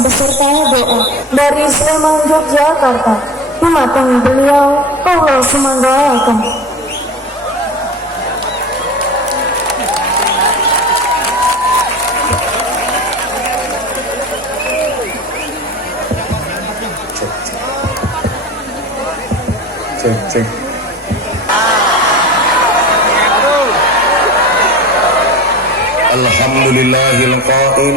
beserta doa dari Sleman, Yogyakarta. Mematangi beliau, Allah semanggakan. Cek. Alhamdulillahil qail.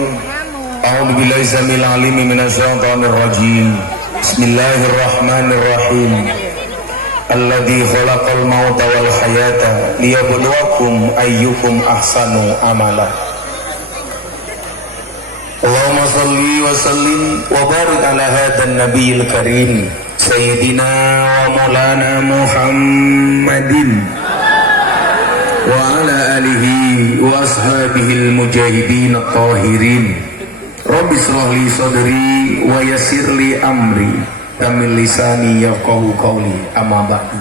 A'udzu billahi samil alim minasy syaithanir rajim. Bismillahirrahmanirrahim. Alladzi khalaqal mauta wal hayata liyabluwakum ayyukum ahsanu amala. Allahumma shalli wa sallim wa barik ala hadzal nabiyil karim sayyidina wa maulana Muhammadin wa ala alihi wa ashabihil mujahidin at-tahirin. Rabbi shrah li sadri wa yassir li amri tamil lisani yafqahu qawli amma ba'du.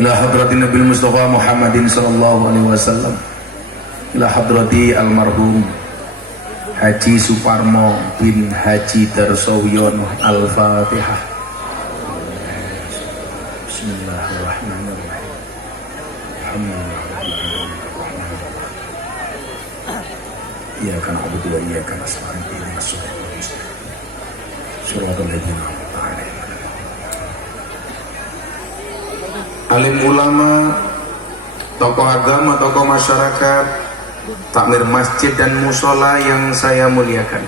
Ila hadratin Nabil Mustafa Muhammadin sallallahu alaihi wasallam, ila hadrati almarhum Haji Suparmo bin Haji Darsowiyon. Al-Fatihah. Bismillahirrahmanirrahim. Iyyaka na'budu wa iyyaka nasta'in ihdinas siratal mustaqim siratal ladzina an'amta 'alaihim. Alim ulama, tokoh agama, tokoh masyarakat, takmir masjid dan musola yang saya muliakan,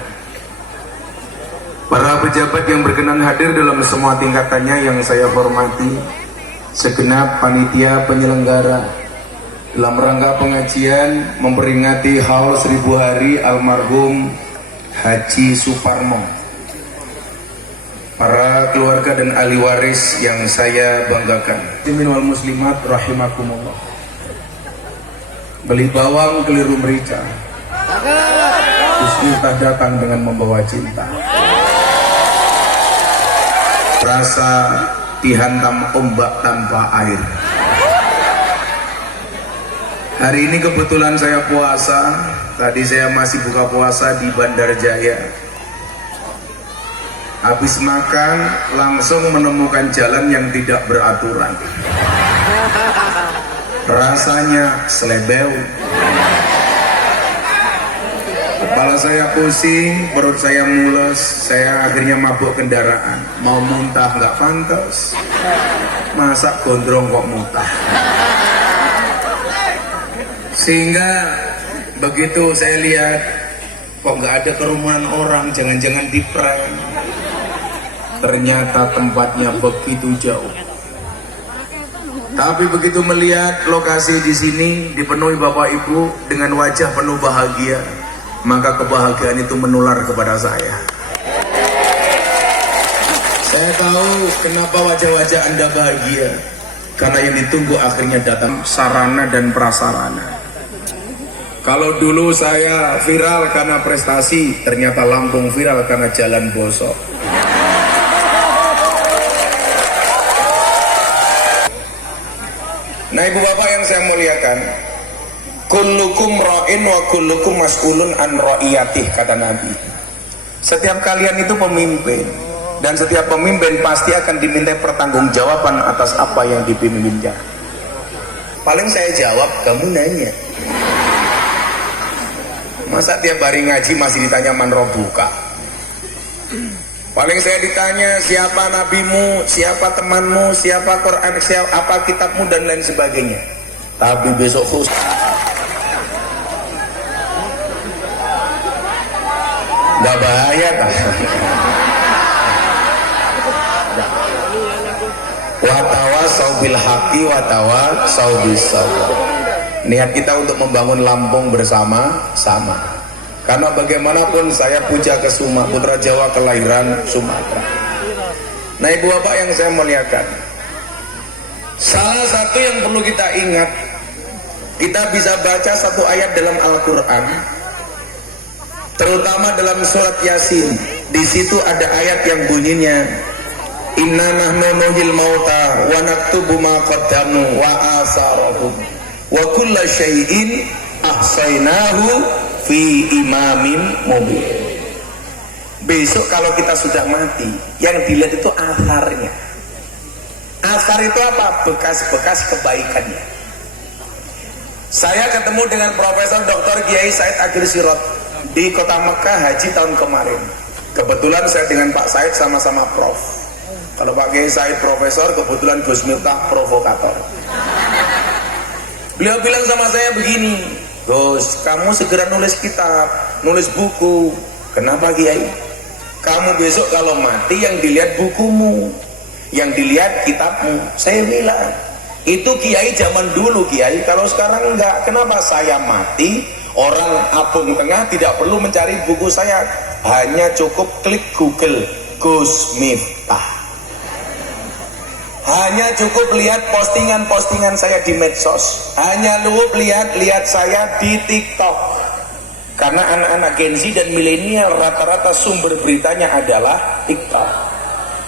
para pejabat yang berkenan hadir dalam semua tingkatannya yang saya hormati, segenap panitia penyelenggara dalam rangka pengajian memperingati haul 1000 hari almarhum Haji Suparmo, para keluarga dan ahli waris yang saya banggakan, muslimin wal muslimat rahimakumullah. Beli bawang keliru merica, Gusti tak datang dengan membawa cinta. Rasa dihantam ombak tanpa air. Hari ini kebetulan saya puasa. Tadi saya masih buka puasa di Bandar Jaya. Habis makan langsung menemukan jalan yang tidak beraturan. Rasanya selebeu. Kepala saya pusing, perut saya mules, saya akhirnya mabuk kendaraan. Mau muntah nggak pantas, masa gondrong kok muntah. Sehingga begitu saya lihat, kok nggak ada kerumunan orang, jangan-jangan di prank. Ternyata tempatnya begitu jauh. Tapi begitu melihat lokasi di sini dipenuhi Bapak Ibu dengan wajah penuh bahagia, maka kebahagiaan itu menular kepada saya. Saya tahu kenapa wajah-wajah Anda bahagia, karena yang ditunggu akhirnya datang, sarana dan prasarana. Kalau dulu saya viral karena prestasi, ternyata Lampung viral karena jalan bosok. Nah ibu bapak yang saya muliakan, kullukum ra'in wa kullukum mas'ulun an ra'iyatih, kata Nabi. Setiap kalian itu pemimpin, dan setiap pemimpin pasti akan diminta pertanggungjawaban atas apa yang dipimpinnya. Paling saya jawab, kamu nanya. Masa tiap hari ngaji masih ditanya man robuka? Paling saya ditanya siapa nabimu, siapa temanmu, siapa Quran, siapa apa kitabmu dan lain sebagainya. Tapi besok khusus nggak bahaya tak? Watawasau bil haqi watawasau bis sabr. Niat kita untuk membangun Lampung bersama-sama. Karena bagaimanapun saya Puja Kesuma, putra Jawa kelahiran Sumatera. Nah ibu bapak yang saya muliakan, salah satu yang perlu kita ingat, kita bisa baca satu ayat dalam Al-Quran, terutama dalam surat Yasin. Di situ ada ayat yang bunyinya, Inna nahnu nuhyil mauta wa naktubu ma qaddamu wa asarahum wa kulla syai'in ahsainahu fi imamin mubin. Besok kalau kita sudah mati, yang dilihat itu atharnya. Athar itu apa? Bekas-bekas kebaikannya. Saya ketemu dengan Profesor Dr. Kiai Said Agil Sirot di kota Mekah haji tahun kemarin. Kebetulan saya dengan Pak Said sama-sama prof. Kalau Pak Kiai Said profesor, kebetulan Gus Miftah provokator. Beliau bilang sama saya begini, Gus, kamu segera nulis kitab, nulis buku. Kenapa Kiai? Kamu besok kalau mati yang dilihat bukumu, yang dilihat kitabmu. Saya bilang, itu Kiai zaman dulu Kiai, kalau sekarang enggak. Kenapa saya mati, orang Apung Tengah tidak perlu mencari buku saya, hanya cukup klik Google Gus Miftah. Hanya cukup lihat postingan-postingan saya di medsos, hanya cukup lihat saya di TikTok. Karena anak-anak Gen Z dan milenial rata-rata sumber beritanya adalah TikTok.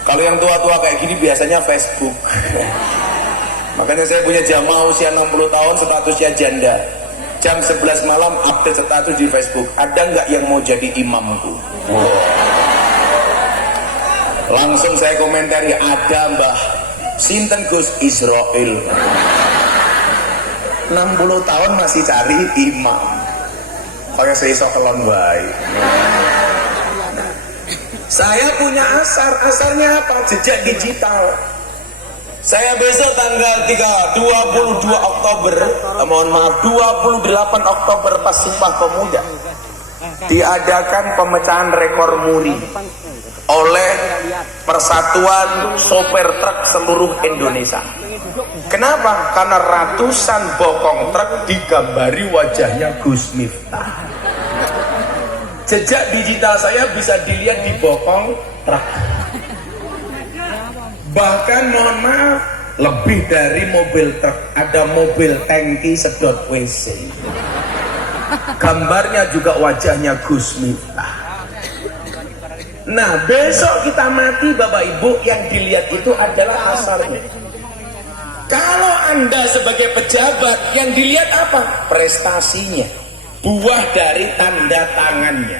Kalau yang tua-tua kayak gini biasanya Facebook. Makanya saya punya jamaah usia 60 tahun statusnya janda. Jam 11 malam update status di Facebook. Ada nggak yang mau jadi imamku? Wow. Langsung saya komentari, ada mbah. Sinten Gus Israel. 60 tahun masih cari imam. Kayak saya iso kelon wae. Saya punya asarnya apa? Jejak digital. Saya besok tanggal 22 Oktober, mohon maaf 28 Oktober pas Sumpah Pemuda, diadakan pemecahan rekor muri oleh Persatuan Sopir Truk seluruh Indonesia. Kenapa? Karena ratusan bokong truk digambari wajahnya Gus Miftah. Jejak digital saya bisa dilihat di bokong truk. Bahkan mohon maaf, lebih dari mobil truk, ada mobil tangki sedot WC. Gambarnya juga wajahnya Gus Miftah. Nah besok kita mati Bapak Ibu, yang dilihat itu adalah asarnya. Kalau Anda sebagai pejabat, yang dilihat apa? Prestasinya, buah dari tanda tangannya.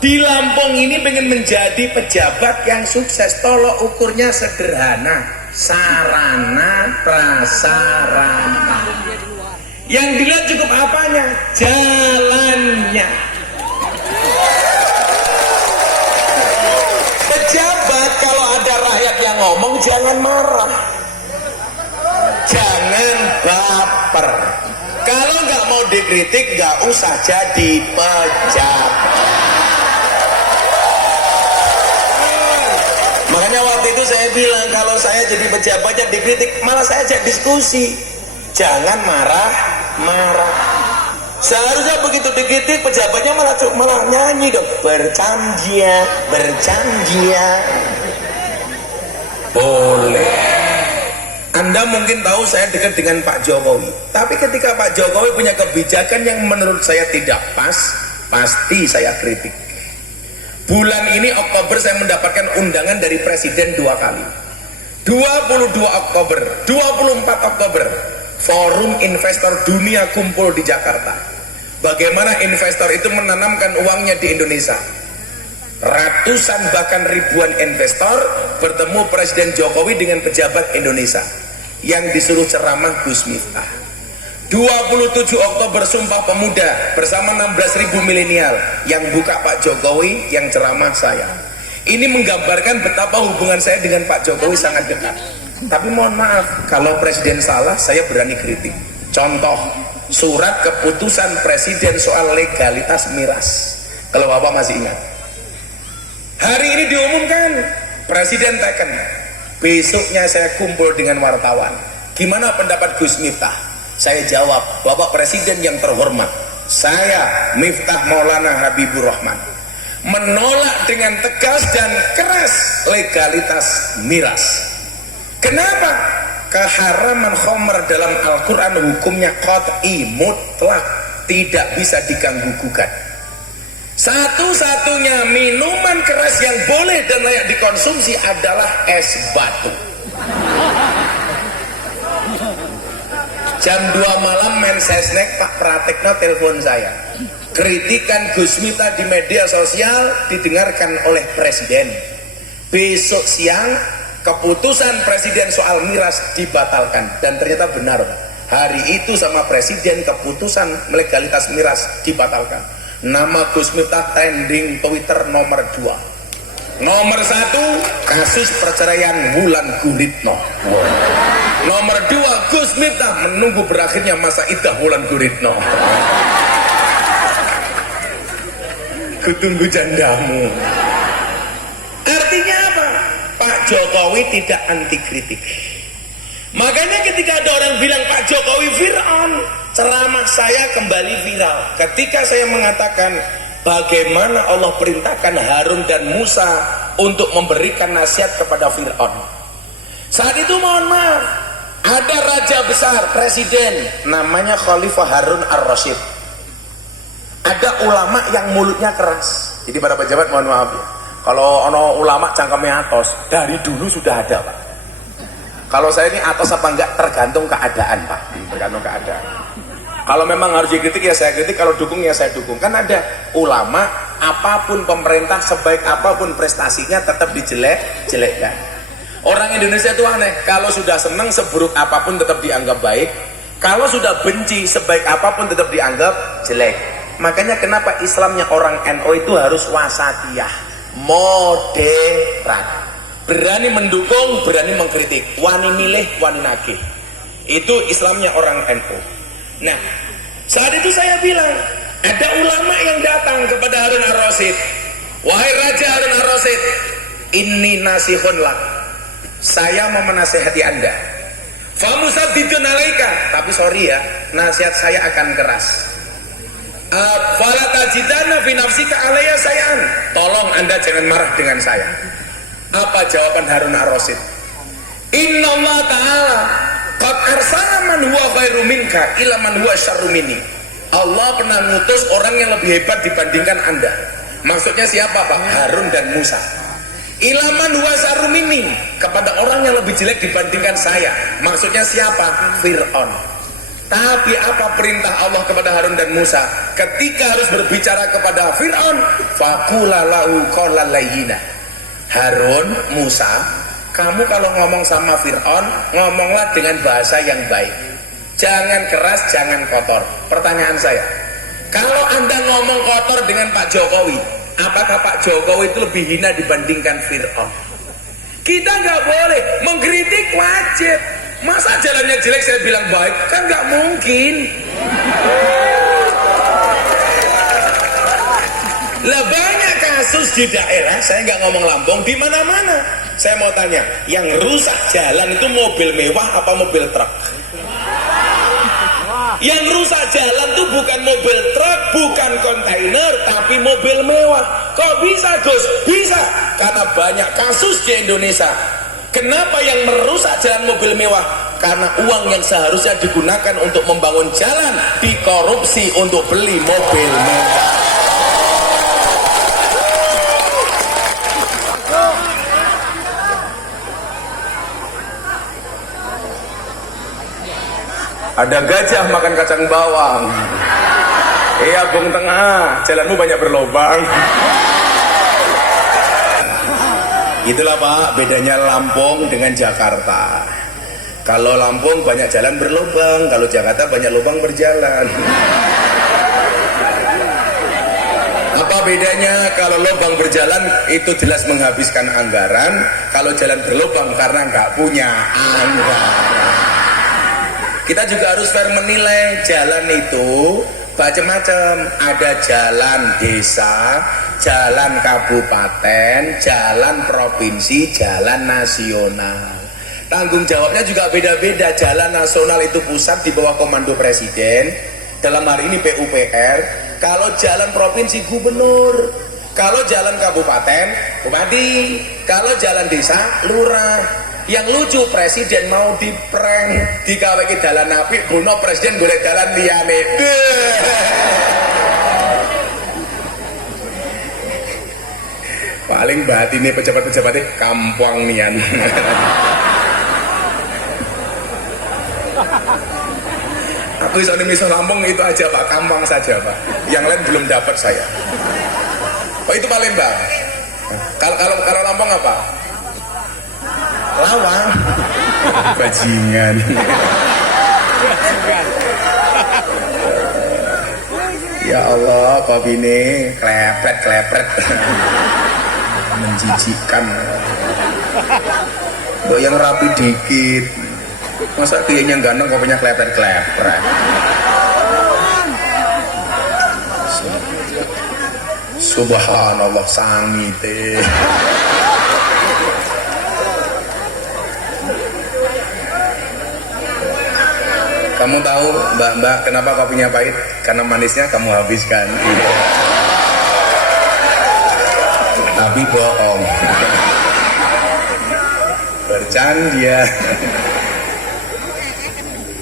Di Lampung ini pengen menjadi pejabat yang sukses, tolok ukurnya sederhana, sarana prasarana. Yang dilihat cukup apanya? Jalannya. Pejabat kalau ada rakyat yang ngomong jangan marah, jangan baper. Kalau nggak mau dikritik nggak usah jadi pejabat. Makanya waktu itu saya bilang kalau saya jadi pejabat yang dikritik malah saya ajak diskusi, jangan marah-marah. Seharusnya begitu dikritik pejabatnya malah nyanyi dong, bercanda. Boleh. Anda mungkin tahu saya dekat dengan Pak Jokowi, tapi ketika Pak Jokowi punya kebijakan yang menurut saya tidak pas, pasti saya kritik. Bulan ini Oktober saya mendapatkan undangan dari Presiden 2 kali. 22 Oktober, 24 Oktober, Forum Investor Dunia kumpul di Jakarta. Bagaimana investor itu menanamkan uangnya di Indonesia. Ratusan bahkan ribuan investor bertemu Presiden Jokowi dengan pejabat Indonesia yang disuruh ceramah Gus Miftah. 27 Oktober Sumpah Pemuda bersama 16.000 milenial yang buka Pak Jokowi, yang ceramah saya. Ini menggambarkan betapa hubungan saya dengan Pak Jokowi sangat dekat. Tapi mohon maaf, kalau Presiden salah saya berani kritik. Contoh, surat keputusan Presiden soal legalitas miras. Kalau Bapak masih ingat. Hari ini diumumkan, Presiden teken. Besoknya saya kumpul dengan wartawan. Gimana pendapat Gus Miftah? Saya jawab, Bapak Presiden yang terhormat, saya Miftah Maulana Habibur Rahman menolak dengan tegas dan keras legalitas miras. Kenapa? Keharaman khamr dalam Al-Quran hukumnya qat'i, mutlak, tidak bisa diganggu-gugat. Satu-satunya minuman keras yang boleh dan layak dikonsumsi adalah es batu. Jam 2 malam Mensesnek Pak Pratikno telepon saya. Kritikan Gus Miftah di media sosial didengarkan oleh Presiden. Besok siang keputusan Presiden soal miras dibatalkan. Dan ternyata benar, hari itu sama Presiden keputusan legalitas miras dibatalkan. Nama Gus Miftah trending Twitter nomor 2. Nomor 1 kasus perceraian Wulan Guritno. Nomor 2 Gus Miftah menunggu berakhirnya masa iddah Wulan Guritno. Kutunggu jandamu. Artinya apa? Pak Jokowi tidak anti kritik. Makanya ketika ada orang bilang Pak Jokowi Fir'aun, ceramah saya kembali viral ketika saya mengatakan bagaimana Allah perintahkan Harun dan Musa untuk memberikan nasihat kepada Fir'aun. Saat itu mohon maaf, ada raja besar, presiden, namanya Khalifah Harun Ar-Rasyid. Ada ulama yang mulutnya keras. Jadi para pejabat mohon maaf ya, kalau ono ulama cangkemnya atos, dari dulu sudah ada Pak. Kalau saya ini atos apa enggak tergantung keadaan Pak, tergantung keadaan. Kalau memang harus dikritik ya saya kritik, kalau dukung ya saya dukung. Kan ada ulama, apapun pemerintah, sebaik apapun prestasinya tetap dijelek-jelekkan. Orang Indonesia itu aneh, kalau sudah senang seburuk apapun tetap dianggap baik, kalau sudah benci sebaik apapun tetap dianggap jelek. Makanya kenapa Islamnya orang NU itu harus wasatiyah, moderat, berani mendukung, berani mengkritik, wani milih, wani nagih. Itu Islamnya orang NU. Nah, saat itu saya bilang, ada ulama yang datang kepada Harun Ar-Rasyid. Wahai Raja Harun Ar-Rasyid, inni nasihun lak, saya mau menasihati Anda. Famusaddidun alaika, tapi sorry ya, nasihat saya akan keras. Fala tajidana fi nafsika alayya say'an, tolong Anda jangan marah dengan saya. Apa jawaban Harun Ar-Rasyid? Innallaha ta'ala qad arsala man huwa khairu minka ila man huwa syarru minni. Allah pernah ngutus orang yang lebih hebat dibandingkan Anda. Maksudnya siapa Pak? Harun dan Musa. Ila man huwa syarru minni, kepada orang yang lebih jelek dibandingkan saya. Maksudnya siapa? Fir'aun. Tapi apa perintah Allah kepada Harun dan Musa ketika harus berbicara kepada Fir'aun? Faqula lahu qawlan layyina. Harun, Musa, kamu kalau ngomong sama Fir'aun, ngomonglah dengan bahasa yang baik. Jangan keras, jangan kotor. Pertanyaan saya, kalau Anda ngomong kotor dengan Pak Jokowi, apakah Pak Jokowi itu lebih hina dibandingkan Fir'aun? Kita nggak boleh mengkritik, wajib. Masa jalannya jelek saya bilang baik? Kan nggak mungkin. Lah banyak kasus di daerah, saya nggak ngomong Lampung, di mana-mana. Saya mau tanya, yang rusak jalan itu mobil mewah apa mobil truk? Yang rusak jalan itu bukan mobil truk, bukan kontainer, tapi mobil mewah. Kok bisa, Gus? Bisa, karena banyak kasus di Indonesia. Kenapa yang merusak jalan mobil mewah? Karena uang yang seharusnya digunakan untuk membangun jalan dikorupsi untuk beli mobil mewah. Ada gajah makan kacang bawang. Iya, Bung Tengah, jalanmu banyak berlobang. Itulah Pak, bedanya Lampung dengan Jakarta. Kalau Lampung banyak jalan berlubang, kalau Jakarta banyak lubang berjalan. Apa bedanya? Kalau lubang berjalan itu jelas menghabiskan anggaran, kalau jalan berlubang karena nggak punya anggaran. Kita juga harus fair menilai jalan itu macam-macam. Ada jalan desa, jalan kabupaten, jalan provinsi, jalan nasional. Tanggung jawabnya juga beda-beda. Jalan nasional itu pusat di bawah komando presiden, dalam hari ini PUPR. Kalau jalan provinsi gubernur, kalau jalan kabupaten bupati, kalau jalan desa lurah. Yang lucu, presiden mau diprank, dikaweki dalan apik, bunuh presiden golek dalan liyane. Paling bahat ini pejabat-pejabatnya kampung nian. Aku iso miso Lampung itu aja Pak, kampung saja Pak. Yang lain belum dapat saya. Pak itu Palembang. Kalau Lampung apa? Lawang. Bajingan. Ya Allah, Pak ini klepret. Menjijikkan. Kok yang rapi dikit. Masa kayaknya ganteng kok punya klepret. Subhanallah, sangite. Kamu tahu mbak kenapa kopinya pahit? Karena manisnya kamu habiskan. Tapi bohong. Bercanda.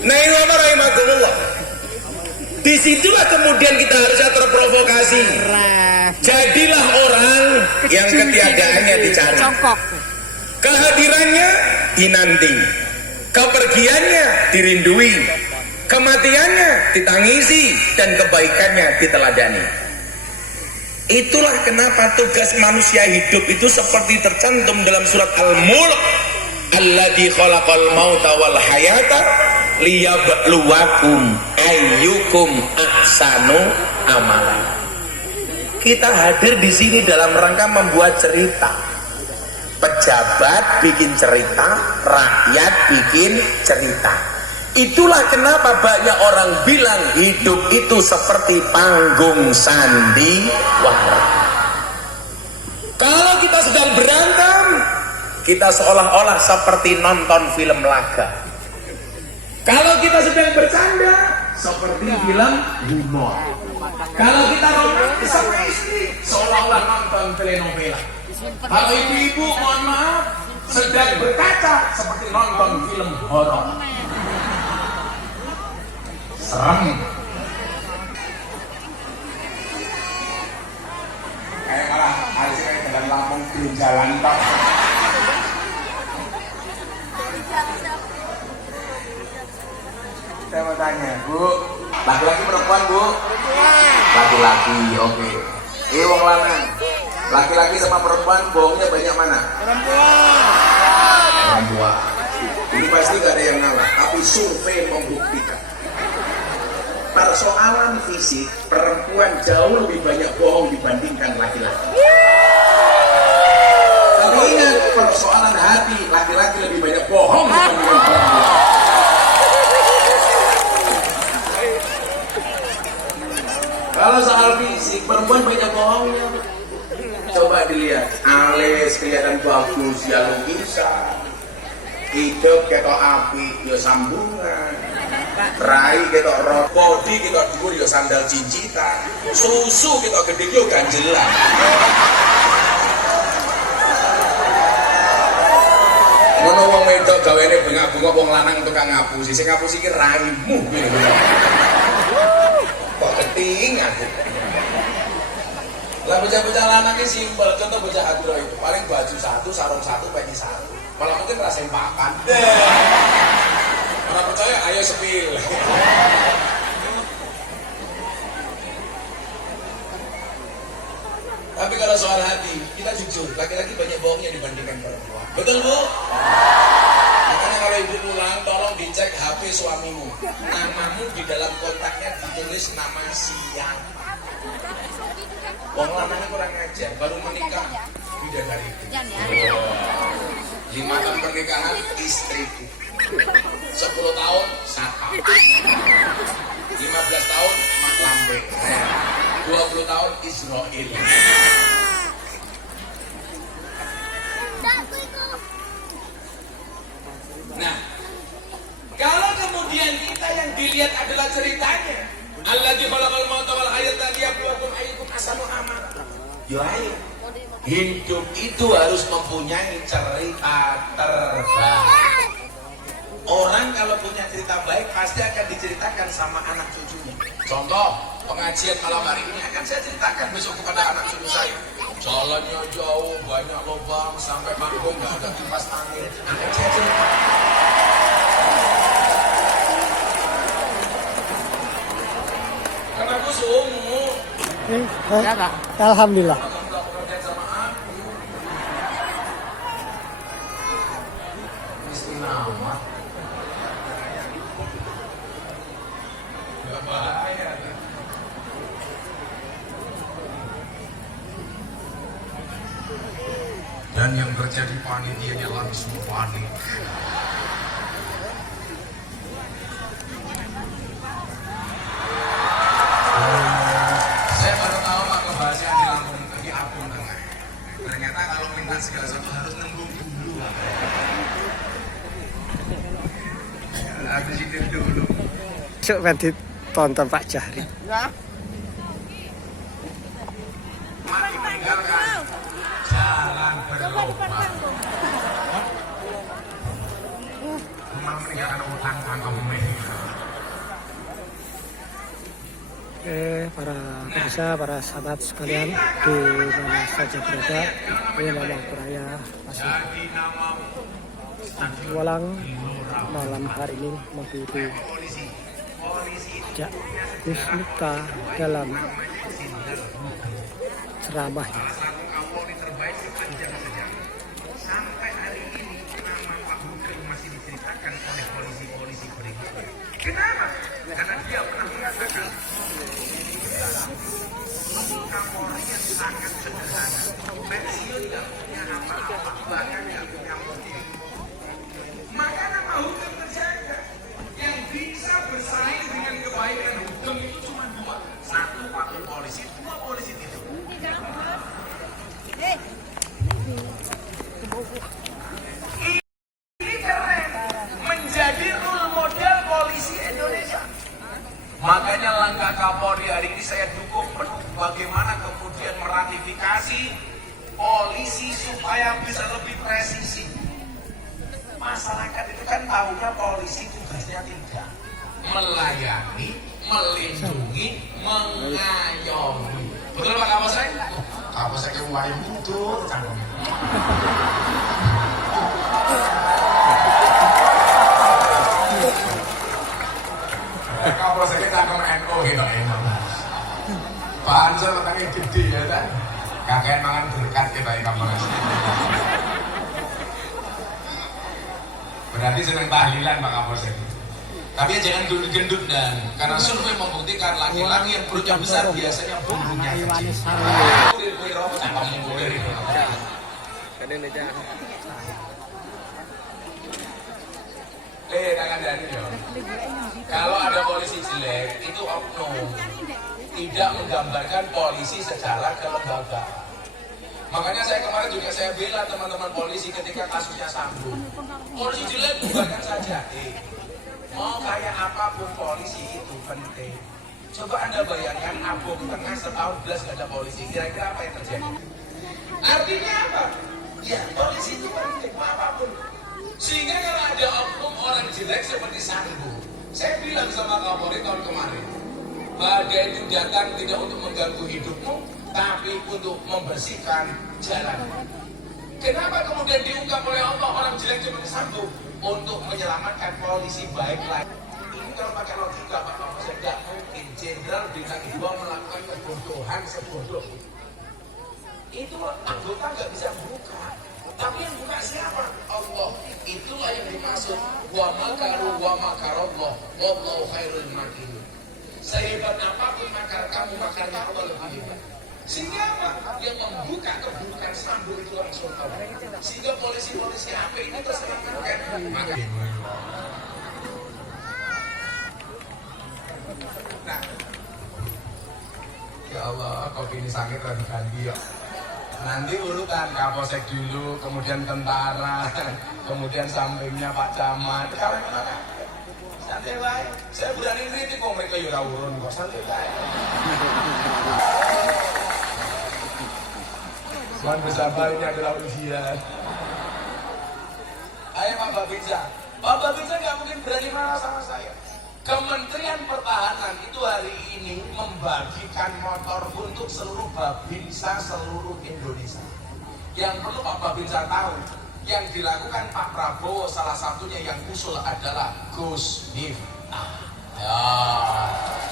Nah ini apa rahimahullah. Disitulah kemudian kita harusnya terprovokasi. Jadilah orang yang ketiadaannya dicari, kehadirannya dinanti, kepergiannya dirindui, kematiannya ditangisi, dan kebaikannya diteladani. Itulah kenapa tugas manusia hidup itu seperti tercantum dalam surat Al-Mulk, alladzi khalaqal mauta wal hayata liyabluwakum ayyukum ahsanu amalan. Kita hadir di sini dalam rangka membuat cerita. Pejabat bikin cerita, rakyat bikin cerita. Itulah kenapa banyak orang bilang hidup itu seperti panggung sandiwara. Kalau kita sedang berantem, kita seolah-olah seperti nonton film laga. Kalau kita sedang bercanda, seperti film humor. Kalau kita romantis sama istri, seolah-olah nonton telenovela. Kalau ibu-ibu, mohon maaf, sedang berkaca seperti nonton film horor. Serem. Kayak malah harusnya kayak dalam Lampung belum jalan tok. Saya mau tanya, Bu. Laki-laki perempuan bu? Laki-laki, oke. Wong lanang. Laki-laki sama perempuan bohongnya banyak mana? Perempuan. Ini pasti gak ada yang ngalah, tapi survei membuktikan. Persoalan fisik, perempuan jauh lebih banyak bohong dibandingkan laki-laki. Tapi ingat, persoalan hati, laki-laki lebih banyak bohong dibandingkan perempuan. Kalau soal fisik, perempuan banyak bohongnya. Coba dilihat, alis kelihatan bagus, ya lukisan. Hidup ketok api, ya sambungan. Rai ketok rot, body ketok dhuwur, ya sandal cincitan. Susu ketok gede, ya ganjelan. Ngono wong wedok gawene bengak-bengok wong lanang tukang ngapusi. Sing ngapusi iki raimu. Kok keting aku. Lah bocah-bocah lanang ini simpel, contoh bocah agro itu paling baju satu, sarung satu, peci satu. Kalau mungkin rasain pakan. Orang percaya, ayo sepil. Tapi kalau soal hati, kita jujur, laki-laki banyak bohongnya dibandingkan perempuan. Betul bu? Makanya kalau ibu pulang, tolong dicek HP suamimu. Namamu di dalam kontaknya ditulis nama siapa. Wong lanang kurang ajar, baru menikah bidadari. 5 tahun pernikahan istriku, 10 tahun satpam, 15 tahun mak lambe, 20 tahun Israel. Nah, kalau kemudian kita yang dilihat adalah ceritanya, Alladzi khalaqal mauta wal hayata liyabluwakum ayyukum ahsanu amala. Yo ayo. Hidup itu harus mempunyai cerita terbaik. Orang kalau punya cerita baik pasti akan diceritakan sama anak cucunya. Contoh, pengajian malam hari ini akan saya ceritakan besok kepada anak cucu saya. Jalannya jauh, banyak lubang, sampai manggung nggak ada kipas angin. Akan saya ceritakan. Karena aku sumur. Alhamdulillah. Dan yang terjadi panitianya langsung panik. Saya baru tahu Pak kebahagiaan di Lampung di Apung Tengah. Ternyata kalau minta segala sesuatu harus nembung dulu. Habis itu dulu. Coba ditonton Pak Jahri. Mati meninggalkan jalan berlubang. Malah meninggalkan utang tangga bumi. Para pemirsa, para sahabat sekalian di mana saja berada, ini Mamang Kuraya masih ulang malam hari ini mengikuti Gus Miftah dalam ceramahnya. Sampai hari ini nama Pak Bukan masih diceritakan oleh polisi-polisi berikutnya. Kenapa? Karena dia pernah mengatakan Kapolri yang sangat sederhana, pensiun tidak punya apa-apa, bahkan tidak punya motif. Maka nama hukum terjaga. Yang bisa bersaing dengan kebaikan hukum itu cuma 2. 1 wakil polisi, 2 polisi tidak. Ini keren, menjadi role model polisi Indonesia. Makanya langkah Kapolri hari ini saya dukung penuh bagaimana kemudian meratifikasi polisi supaya bisa lebih presisi. Masyarakat itu kan tahunya polisi tugasnya tidak melayani, melindungi, mengayomi. Betul Pak Kapolsek? Kapolsek yang wayu mundur canggung. Pansel matangnya gede ya kan. Kakek mangan berkat kita ya kamu. Berarti senang tahlilan Pak Kapolsek. Tapi jangan gendut-gendut dan karena survei membuktikan laki-laki yang perutnya besar biasanya bumbunya kecil. Tangan dari kalau ada polisi jelek itu oknum, tidak menggambarkan polisi secara kelembagaan. Makanya saya kemarin juga saya bela teman-teman polisi ketika kasusnya Sambo. Polisi jelek bubarkan saja. Mau kayak apapun polisi itu penting. Coba Anda bayangkan Abong tengah setahun belas gak ada polisi. Kira-kira apa yang terjadi? Artinya apa? Ya polisi itu penting apapun. Sehingga kalau ada oknum orang jelek seperti Sambo, saya bilang sama Kapolri tahun kemarin, badai itu datang tidak untuk mengganggu hidupmu, tapi untuk membersihkan jalan. Kenapa kemudian diungkap oleh Allah orang jelek seperti Sambo? Untuk menyelamatkan polisi baik lagi. Ini kalau pakai logika Pak Kapolsek, tidak mungkin jenderal bintang 2 melakukan kebodohan sebodoh itu. Itu anggota nggak bisa buka. Tapi yang buka siapa? Allah. Itulah yang dimaksud wa makaru wa makarallah wallahu khairul makirin. Sehebat apapun makar kamu, makarnya Allah lebih hebat. Sehingga apa? Yang membuka keburukan Sambo itu langsung tahu. Sehingga polisi-polisi apa ini terselamatkan. Maka nah, ya Allah, kopi ini sakit dan ganti ya. Nanti urutan Kapolsek dulu, kemudian tentara, kemudian sampingnya Pak Camat. Sekarang kemana? Santai baik. Saya berani kritik kok mereka ya urun kok santai baik. Mohon bersabar, ini adalah ujian. Ayo Pak Babinsa. Pak Babinsa nggak mungkin berani marah sama saya. Kementerian Pertahanan itu hari ini membagikan motor untuk seluruh Babinsa seluruh Indonesia. Yang perlu Pak Babinsa tahu, yang dilakukan Pak Prabowo salah satunya yang usul adalah Gus Miftah. Ya,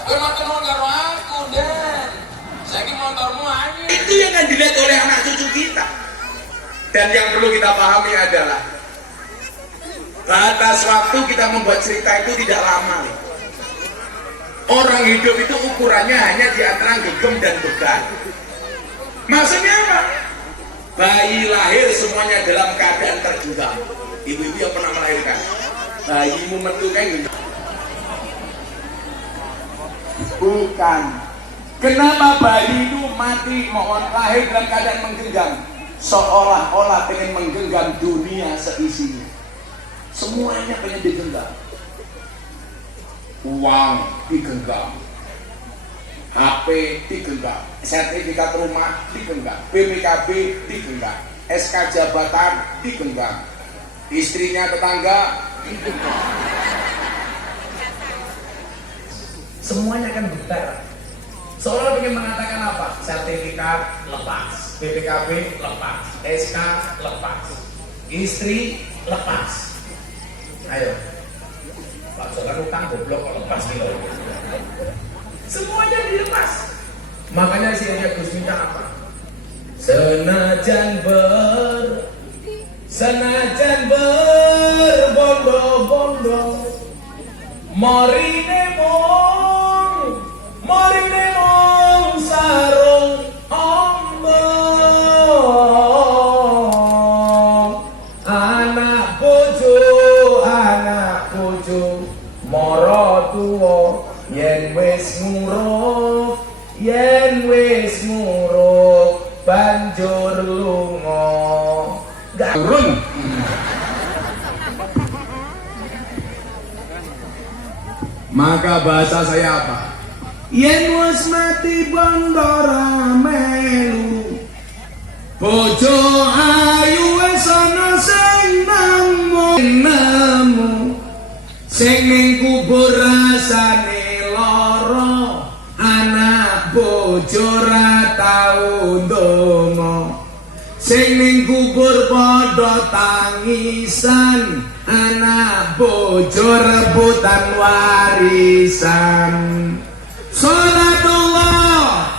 kenal karo aku Den. Saya ini motormu aja. Itu yang akan dilihat oleh anak cucu kita. Dan yang perlu kita pahami adalah batas waktu kita membuat cerita itu tidak lama. Orang hidup itu ukurannya hanya di antara gegem dan begal. Maksudnya apa? Bayi lahir semuanya dalam keadaan terjual. Ibu-ibu yang pernah melahirkan, bayimu metu kayak gitu. Bukan. Kenapa bayi itu mati mohon lahir dalam keadaan menggenggam? Seolah-olah pengen menggenggam dunia seisinya. Semuanya pengen digenggam. Uang digenggam, HP digenggam, sertifikat rumah digenggam, BPKB digenggam, SK jabatan digenggam, istrinya tetangga digenggam. Semuanya kan besar. Seolah ingin mengatakan apa? Sertifikat lepas, BPKB lepas, SK lepas, istri lepas. Ayo, Pak Jokowi utang goblok kok lepas gitu. Semuanya dilepas. Makanya sihnya Gus Miftah apa? Senajan berbondo-bondo, morine mong sarung ombo, anak bojo mara tuwa yen wis nguruk banjur lunga garun. Maka bahasa saya apa? Yen wis mati bandara melu, bojo ayu wis ana sing nemu, sing ning kubur rasane lara, anak bojo ra tau ndonga, sing ning kubur padha tangisan, anak bojo rebutan warisan. Salatullah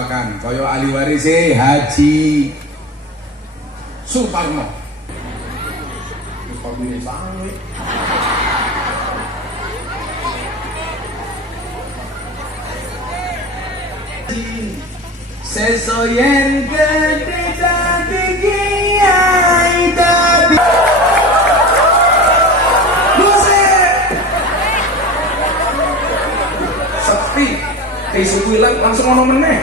doakan kaya ahli waris Haji Suparno. Sesoyen gede dadi kiai dadi sepi isu hilang langsung ngono meneh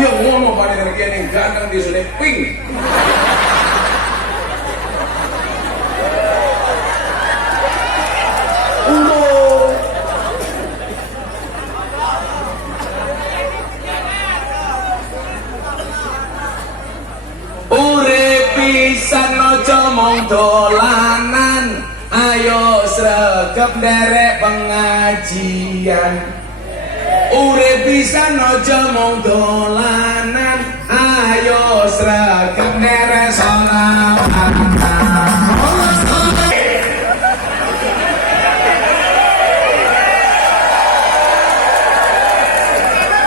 dia ngono pada energi yang ganteng di sini pink pisan aja mong dolanan ayo sregep nderek pengajian urip pisan aja mong dolanan ayo sregep nderek sholawatan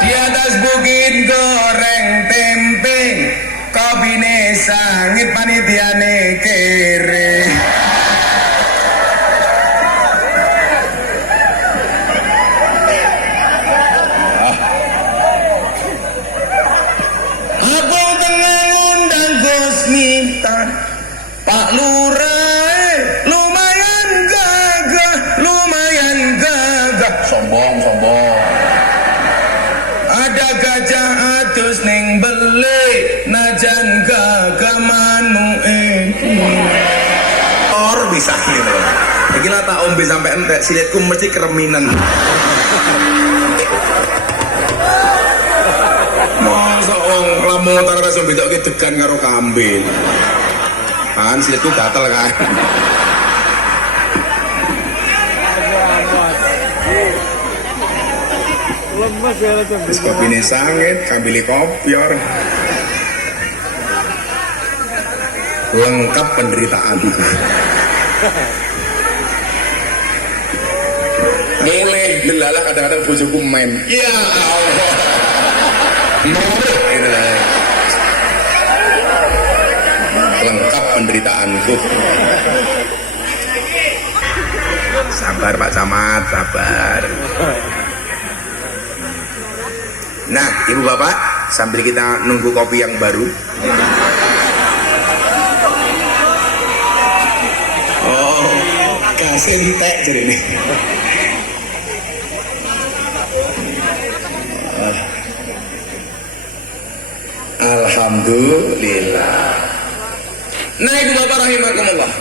di atas bukit goreng tempe kabine sangit panitiane kere aku tengah undang Gus Miftah Pak Lurah lumayan gagah sombong ada gajah atus ning beli najan gagah manu or bisa gitu iki lah tak ombe sampai entek silitku mesti kereminan masa wong lamun ora iso bedokke degan karo kambing kan silitku gatel kan lemes ya tuh. Terus kopine sangit, kambile kopior. Lengkap penderitaan. Mulai delala kadang-kadang bojoku main. Ya Allah. Lengkap penderitaanku. Sabar Pak Camat, sabar. Nah, Ibu Bapak, sambil kita nunggu kopi yang baru. Oh, kasih entek jadi ini. Alhamdulillah. Nah, Ibu Bapak rahimakumullah.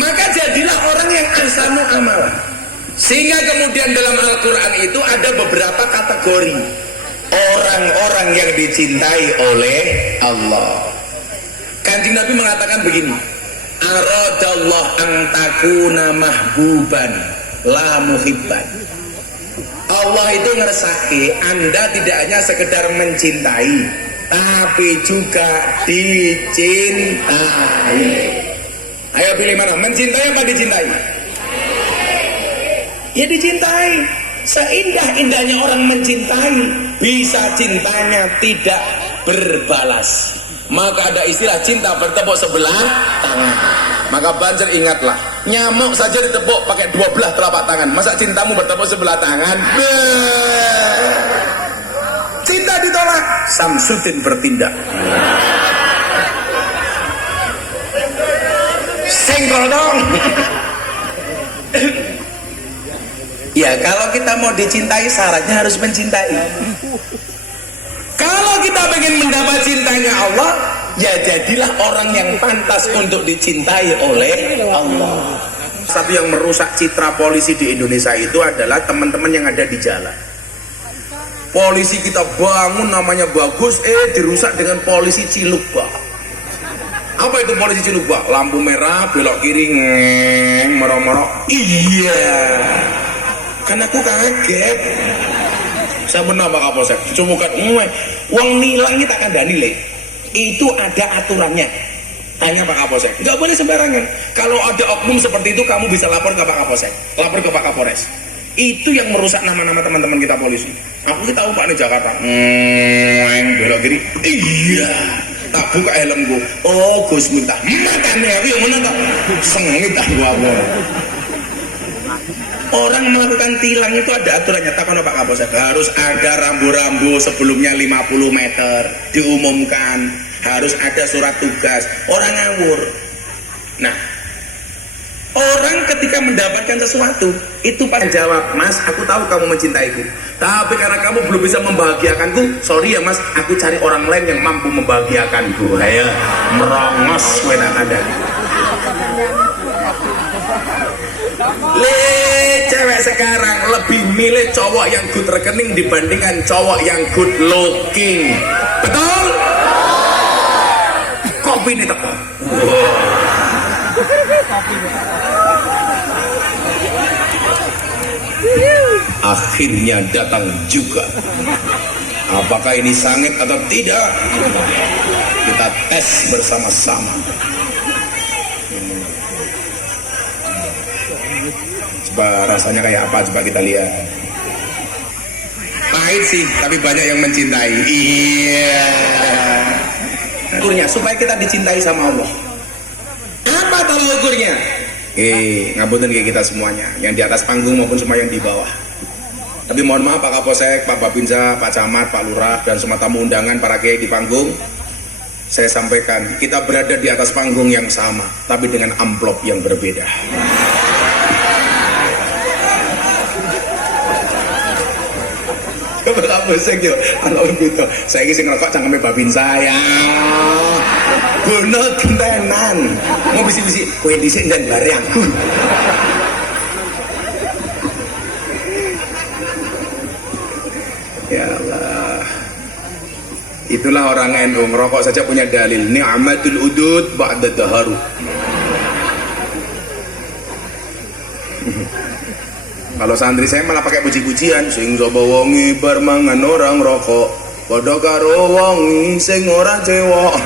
Maka jadilah orang yang ahsanu amalan. Sehingga kemudian dalam Al-Quran itu ada beberapa kategori orang-orang yang dicintai oleh Allah. Kanjeng Nabi mengatakan begini, aradallah an takuna mahbuban la muhibban. Allah itu ngersake Anda tidak hanya sekedar mencintai, tapi juga dicintai. Ayo pilih mana, mencintai apa dicintai? Ya dicintai. Seindah-indahnya orang mencintai, bisa cintanya tidak berbalas. Maka ada istilah cinta bertepuk sebelah tangan. Maka banjir ingatlah, nyamuk saja ditepuk pakai 12 telapak tangan, masa cintamu bertepuk sebelah tangan? Cinta ditolak, Samsudin bertindak. Senggol dong. Ya kalau kita mau dicintai syaratnya harus mencintai. Kalau kita ingin mendapat cintanya Allah, ya jadilah orang yang pantas untuk dicintai oleh Allah. Satu yang merusak citra polisi di Indonesia itu adalah teman-teman yang ada di jalan. Polisi kita bangun namanya bagus, dirusak dengan polisi cilukbak. Apa itu polisi cilukbak? Lampu merah, belok kiri, ngeng, merah-merah. Iya. Kan aku kaget. Saya benar Pak Kapolsek. Cuma kan uang nilang kita akan nilai. Itu ada aturannya. Tanya Pak Kapolsek. Nggak boleh sembarangan. Kalau ada oknum seperti itu, kamu bisa lapor ke Pak Kapolsek, lapor ke Pak Kapolres. Itu yang merusak nama-nama teman-teman kita polisi. Aku tahu Pak nih Jakarta. Belok kiri. Iya. Tak buka helmku. Oh, Gus Miftah. Makane aku yang mana tak sengit aku. Orang melakukan tilang itu ada aturannya. Takon Pak Kapolsek, harus ada rambu-rambu sebelumnya 50 meter diumumkan. Harus ada surat tugas. Orang ngawur. Nah, orang ketika mendapatkan sesuatu itu pasti jawab, Mas, aku tahu kamu mencintaiku, tapi karena kamu belum bisa membahagiakanku, sorry ya Mas, aku cari orang lain yang mampu membahagiakanku. Ayo, merongos wenak ada. Cewek sekarang lebih milih cowok yang good rekening dibandingkan cowok yang good looking. Betul? Kopi ini teko. Akhirnya datang juga. Apakah ini sangit atau tidak? Kita tes bersama-sama. Coba rasanya kayak apa, coba kita lihat. Pahit sih, tapi banyak yang mencintai. Iya. Ukurnya supaya kita dicintai sama Allah. Apa tolak ukurnya? Ngapunten kayak kita semuanya, yang di atas panggung maupun semua yang di bawah. Tapi mohon maaf Pak Kapolsek, Pak Babinsa, Pak Camat, Pak Lurah, dan semua tamu undangan para kiai di panggung. Saya sampaikan, kita berada di atas panggung yang sama, tapi dengan amplop yang berbeda. Pak Kapolsek yo, anak gitu. Saya kisah ngerokok cangkeme Babinsa ya. Gono gentenan. Mau bisi-bisi, kowe dhisik dan bare aku. Ya Allah. Itulah orang NU, merokok saja punya dalil. Ni'matul udud ba'da daharu. Kalau santri saya malah pakai puji-pujian, sing sapa wongi bar mangan orang rokok, padha karo wongi sing ora cewek.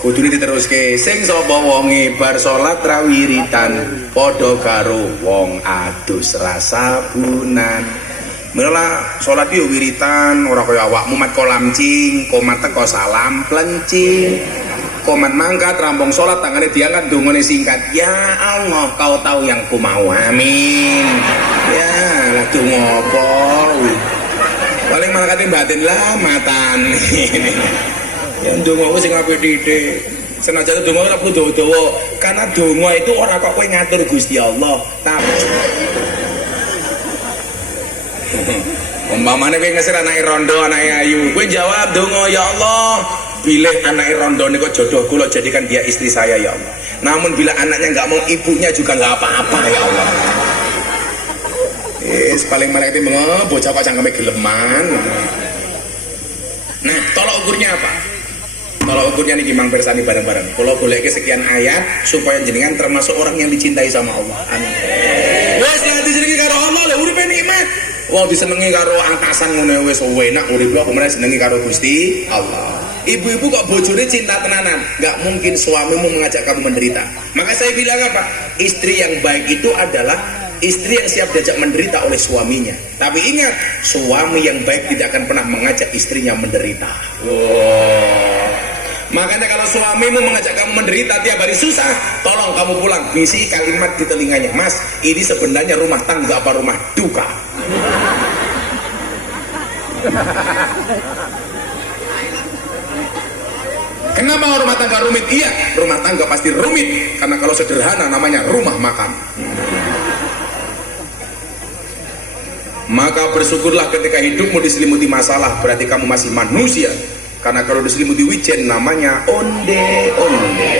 Kudune diteruske, sing sapa wonge bar salat ra wiritan, padha karo wong adus rasabunan. Mila salat yo wiritan, ora kaya awakmu mat kolamcing, komat teko salam plencing. Komat mangkat rampung salat tangane diangkat dongane singkat. Ya Allah, kau tahu yang ku mau. Amin. Ya, lah donga apa? Paling malaikat batin lah matan. Yang donga sing apik titik. Senajan donga ora kudu dawa, karena donga itu ora kok kowe ngatur Gusti Allah. Tapi umpamane kowe ngesir anake rondo, anake ayu, kowe jawab donga, ya Allah, pilih anake rondo niku jodoh kula, jadikan dia istri saya ya Allah. Namun bila anaknya nggak mau, ibunya juga nggak apa-apa ya Allah. Paling malaikat itu bocah kok cangkeme geleman. Nah, tolak ukurnya apa? Tolak ukurnya nih Mang Persani bareng-bareng. Kalau boleh sekian ayat supaya jenengan termasuk orang yang dicintai sama Allah. Amin. Wes nek disenengi karo Allah lho uripe nikmat. Wong disenengi karo angkasan ngono wis enak uripe, aku meneh senengi karo Gusti Allah. Ibu-ibu kok bojone cinta tenanan, nggak mungkin suamimu mengajak kamu menderita. Maka saya bilang apa? Istri yang baik itu adalah istri yang siap diajak menderita oleh suaminya. Tapi ingat, suami yang baik tidak akan pernah mengajak istrinya menderita. Wow. Makanya kalau suamimu mengajak kamu menderita tiap hari susah, tolong kamu pulang bisi kalimat di telinganya, Mas, ini sebenarnya rumah tangga apa rumah duka? Kenapa rumah tangga rumit? Iya, rumah tangga pasti rumit karena kalau sederhana namanya rumah makan. Maka bersyukurlah ketika hidupmu diselimuti masalah, berarti kamu masih manusia. Karena kalau diselimuti wijen namanya onde-onde.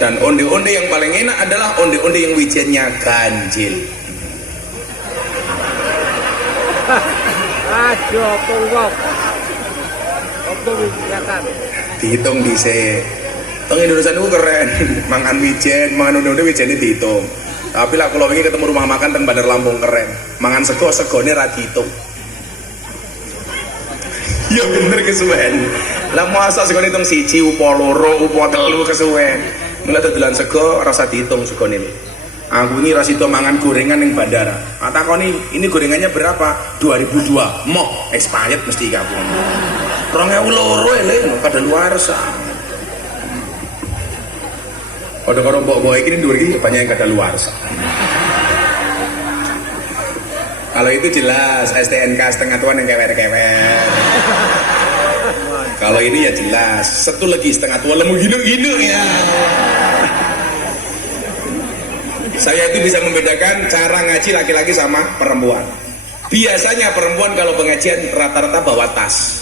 Dan onde-onde yang paling enak adalah onde-onde yang wijennya ganjil. Aduh, apa Dihitung dhisik. Teng Indonesia niku keren. Mangan wijen, mangan onde-onde wijene dihitung. Tapi lah kalau ingin ketemu rumah makan teng Bandar Lampung keren. Mangan segone ra dihitung. Ya bener kesuwen. Lah masa sego hitung siji upo loro upo telu kesuwen. Mulai dodolan sego rasa dihitung segone lho. Aku ini rasito mangan gorengan yang bandara. Takoni ini gorengannya berapa? 2002. Mok expired mesti kamu. 2002 lho kada luar sah. Kode-kode mbok-mbok ini dua ini banyak yang kada luar sah. Kalau itu jelas STNK setengah tuan yang kewer-kewer. Kalau ini ya jelas satu lagi setengah tua lemu gini ya. Saya itu bisa membedakan cara ngaji laki-laki sama perempuan. Biasanya perempuan kalau pengajian rata-rata bawa tas.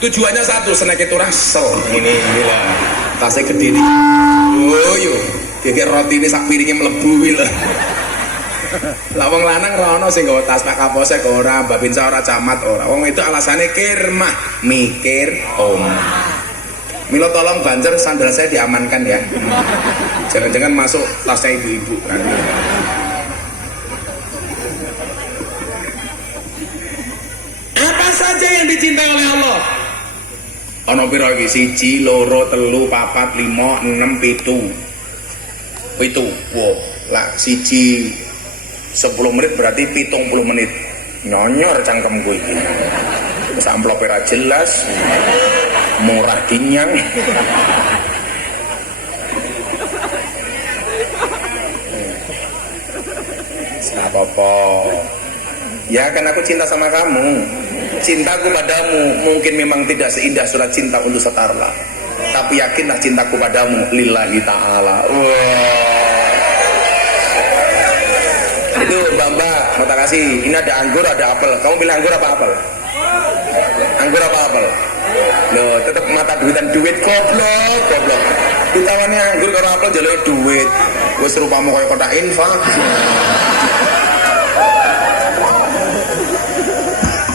Tujuannya satu, senang itu rasel. Ini lah, tasnya gede nih. Oh yuk, kayak roti ini sak piringnya melebu lah. Lawang lanang rono sing nggawa tas Pak Kapolsek ora, Mbak Binsa ora, camat ora. Wong itu alasannya kirmah, mikir omah. Milo tolong banjar sandal saya diamankan ya. Jangan-jangan masuk tasnya ibu-ibu kan. Apa saja yang dicintai oleh Allah? Ono piro iki? 1, 2, 3, 4, 5, 6, 7. Wow, lah 1 10 menit berarti 70 menit. Nyonyor cangkemku iki. Wis amplop ora jelas. Murah dinyang. Apa-apa. Ya kan aku cinta sama kamu. Cintaku padamu mungkin memang tidak seindah surat cinta untuk Setarla. Tapi yakinlah cintaku padamu lillahi ta'ala. Itu Mbak, mau tak kasih. Ini ada anggur, ada apel. Kamu pilih anggur apa apel? Anggur apa apel? Loh, tetap mata duitan duit goblok. Ditawannya anggur karo apel jaluk duit. Wis rupamu kaya kotak infak.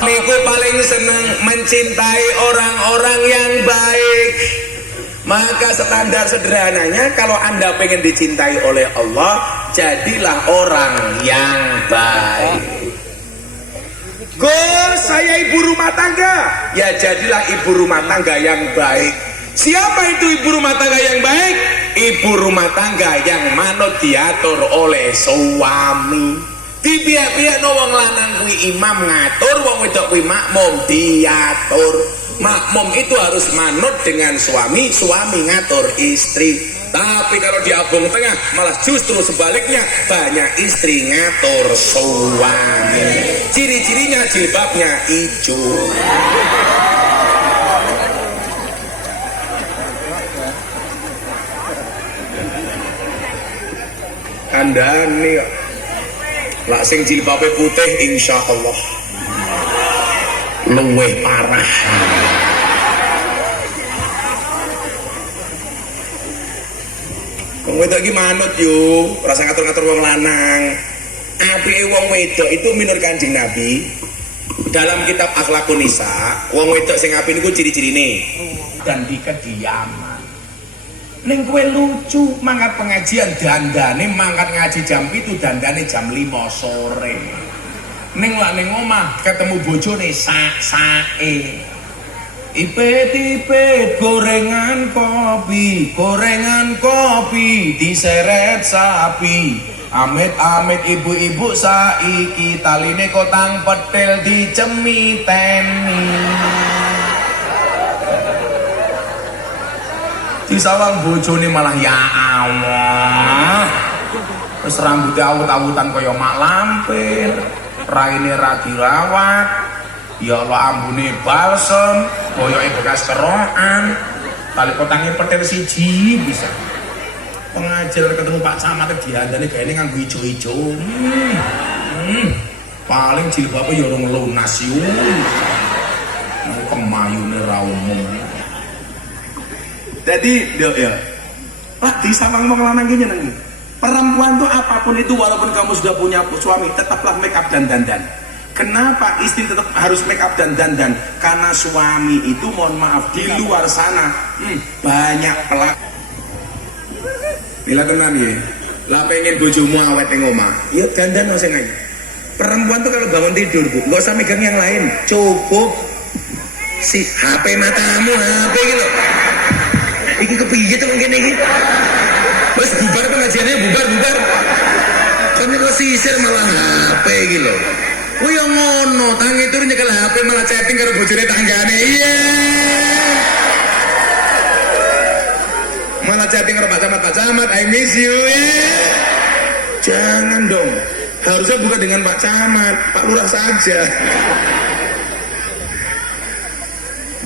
Aku paling senang mencintai orang-orang yang baik. Maka standar sederhananya kalau Anda pengen dicintai oleh Allah, jadilah orang yang baik. Gus, saya ibu rumah tangga. Ya jadilah ibu rumah tangga yang baik. Siapa itu ibu rumah tangga yang baik? Ibu rumah tangga yang manut diatur oleh suami. Di pihak-pihak wong lanang kuwi imam ngatur, wong wedok kuwi makmum diatur. Makmum itu harus manut dengan suami, suami ngatur istri. Tapi kalau di abung tengah malah justru sebaliknya, banyak istri ngatur suami. Ciri-cirinya jilbabnya hijau. Anda nih lah sing jilbabe putih insya Allah luwih parah. Wong wedok iki manut yo, rasa ngatur-ngatur wong lanang. Apike wong wedok itu minur Kanjeng Nabi dalam kitab Akhlaqun Nisa, wong wedok sing apik niku ciri-cirine dan di kediaman. Ning kowe lucu mangkat pengajian dandane mangkat ngaji jam 7 dandane jam 5 sore. Ning lak ning omah ketemu bojone sak-sake. Ipet-ipet gorengan kopi diseret sapi. Amit-amit ibu-ibu saiki taline kotang petel dicemiteni. Disawang bojone malah ya Allah. Terus rambutnya awut-awutan kaya mak lampir, raine ra dirawat. Ya Allah ambune balsem, koyoke bekas kerokan. Tali kotangnya petel siji bisa. Pengajar ketemu Pak Camat diandane gaene nganggo ijo-ijo. Paling jilbabe ya urung lunas yo. Kemayune ra umum. Jadi ya Pak disawang wong lanang ki nyenengi. Perempuan tuh apapun itu walaupun kamu sudah punya suami tetaplah make up dan dandan. Kenapa istri tetap harus make up dan dandan? Karena suami itu mohon maaf di luar sana banyak pelaku. Bila tenan ya, lah pengen bojomu awet ning omah, ya dandan sing ae. Perempuan tuh kalau bangun tidur Bu, nggak usah megang yang lain, cukup si HP matamu HP gitu. Iki kepiye to ngene iki? Wes bubar pengajiannya bubar. Sampe kok sisir malah HP iki lho. Oh ya ngono, tangi turu nyekel HP malah chatting karo bojone tanggane. Iya. Malah chatting karo Pak Camat, I miss you. Jangan dong. Harusnya bukan dengan Pak Camat, Pak Lurah saja.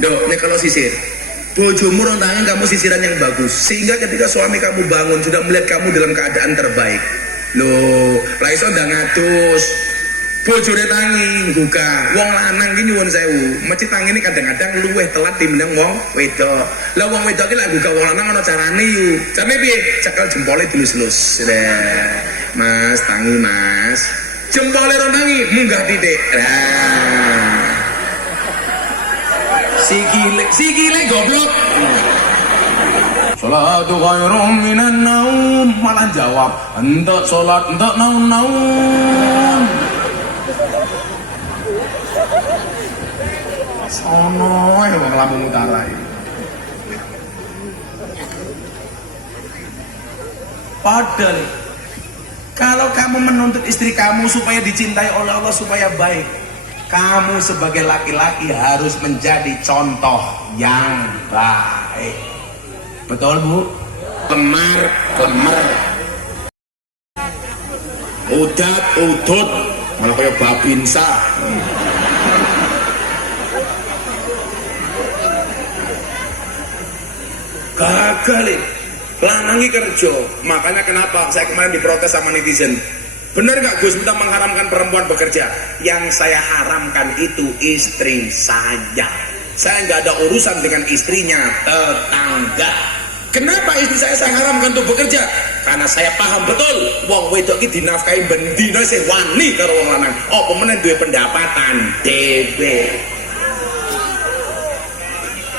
Dok, ini kalau sisir, bojomu rontangin kamu sisiran yang bagus, sehingga ketika suami kamu bangun sudah melihat kamu dalam keadaan terbaik. Loh, lah iso ndang ngatus. Bojone tangi buka. Wong lanang ki nyuwun sewu, mesti tangi ini kadang-kadang luweh telat timbang wong wedok. Lah wong wedok ki lek buka wong lanang ana carane yu. Carane piye? Cekel jempole dilus-lus. Mas, tangi Mas. Jempole ron tangi munggah titik. Lah. Sikile goblok. Salatu khairum minan naum, malah jawab entuk salat entuk naum. Sono ya wong Lampung Utara ini. Padahal kalau kamu menuntut istri kamu supaya dicintai oleh Allah, supaya baik, kamu sebagai laki-laki harus menjadi contoh yang baik. Betul Bu? Kemar udut malah kayak babinsa. Gagal lanangi kerja. Makanya kenapa saya kemarin diprotes sama netizen, benar gak Gus minta mengharamkan perempuan bekerja? Yang saya haramkan itu istri saya nggak ada urusan dengan istrinya tetangga. Kenapa istri saya haramkan untuk bekerja? Karena saya paham betul wong wedok iki dinafkahi bendina sing wani karo wong lanang apa meneh duwe pendapatan dhewe.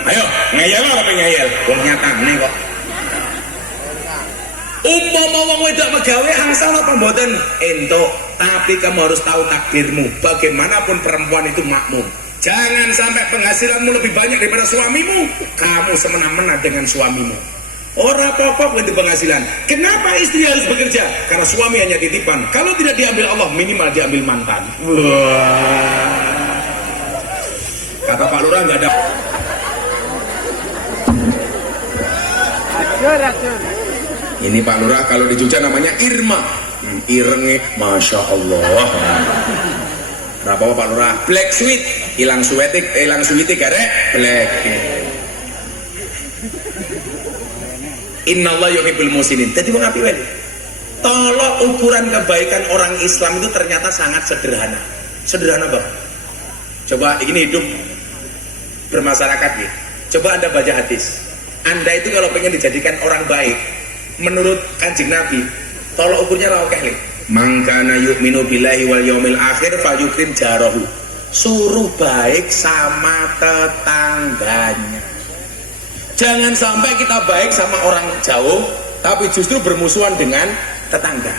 Ayo, ngeyel apa ngeyel? Wong nyatane kok. Umpama wong wedok megawe angsal apa mboten? Entuk, tapi kamu harus tahu takdirmu. Bagaimanapun perempuan itu makmum. Jangan sampai penghasilanmu lebih banyak daripada suamimu. Kamu semena-mena dengan suamimu. Ora apa-apa untuk penghasilan. Kenapa istri harus bekerja? Karena suami hanya titipan. Kalau tidak diambil Allah, minimal diambil mantan. Wah. Kata Pak Lurah nggak ada. Ini Pak Lurah kalau di Jogja namanya Irma. Irenge, masya Allah. Berapa Pak Lurah? Black sweet, hilang suwiti garek black. Innallah yuhibbul muslimin. Jadi wong apik wae. Tolong ukuran kebaikan orang Islam itu ternyata sangat sederhana. Sederhana banget. Coba ini hidup bermasyarakat ya. Coba Anda baca hadis. Anda itu kalau pengen dijadikan orang baik menurut Kanjeng Nabi, tolong ukurnya rawa kehli. Mangkana yu'minu billahi wal yaumil akhir falyukrim jarahu. Suruh baik sama tetangganya. Jangan sampai kita baik sama orang jauh tapi justru bermusuhan dengan tetangga.